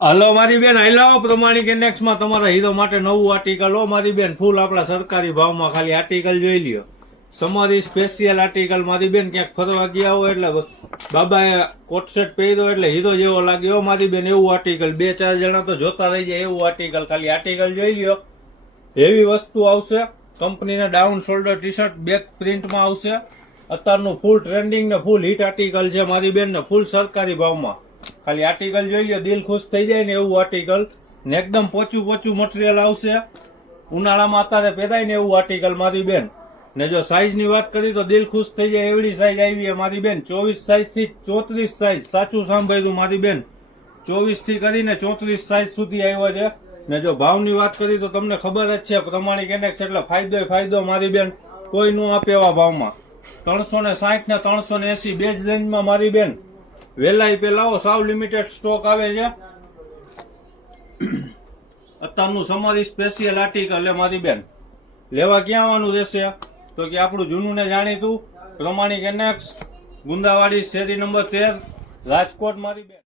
Hello મારી બેન, આઈ લાવો પ્રમાણિક ઇન્ડેક્સમાં તમારા હીરો માટે નવું આર્ટિકલ હો મારી બેન, ફૂલ આપણા સરકારી ભાવમાં. ખાલી આર્ટિકલ જોઈ લ્યો. સમરી સ્પેશિયલ આર્ટિકલ મારી બેન. ક્યાંક ફરવા ગયા હોય એટલે બાબાએ કોટસેટ પહેર્યો એટલે હીરો જેવો લાગ્યો મારી બેન, એવું આર્ટિકલ. 2-4 જણા તો જોતા રહી જાય એવું આર્ટિકલ. ખાલી આર્ટિકલ જોઈ લ્યો. હેવી વસ્તુ આવશે. કંપનીના down shoulder T shirt back પ્રિન્ટમાં આવશે. અત્યારનું ફૂલ ટ્રેન્ડિંગ ને ફૂલ હિટ આર્ટિકલ છે મારી બેન ને, ફૂલ સરકારી ભાવમાં. ખાલી આર્ટિકલ જોઈ લ્યો, દિલ ખુશ થઈ જાય ને એવું આર્ટિકલ ને. એકદમ પોચું મટીરિયલ આવશે. ઉનાળામાં અત્યારે પહેરાય ને એવું આર્ટિકલ મારી બેન. ને જો સાઈઝ ની વાત કરી તો દિલ ખુશ થઈ જાય એવડી સાઈઝ આવી છે મારી બેન. 24 સાઈઝ થી 34 સાઈઝ, સાચું સાંભળ્યું મારી બેન. 24 થી કરીને 34 સાઈઝ સુધી આવ્યો છે. ને જો ભાવની વાત કરી તો તમને ખબર જ છે, પ્રમાણિક ઇન્ડેક્સ એટલે ફાયદો મારી બેન. કોઈ નો આપે એવા ભાવમાં. 360 ને 380 બે જ રેન્જમાં મારી બેન. વેલાઈ પેલાઓ, સાવ લિમિટેડ સ્ટોક આવે છે. અત્યારનું સમરી સ્પેશિયલ આર્ટિકલ છે મારી બેન. લેવા ક્યાં આવવાનું રહેશે તો કે આપણું જૂનું ને જાણીતું પ્રમાણિક ઇન્ડેક્સ, ગુંદાવાડી, શેરી નંબર 13, રાજકોટ મારી બેન.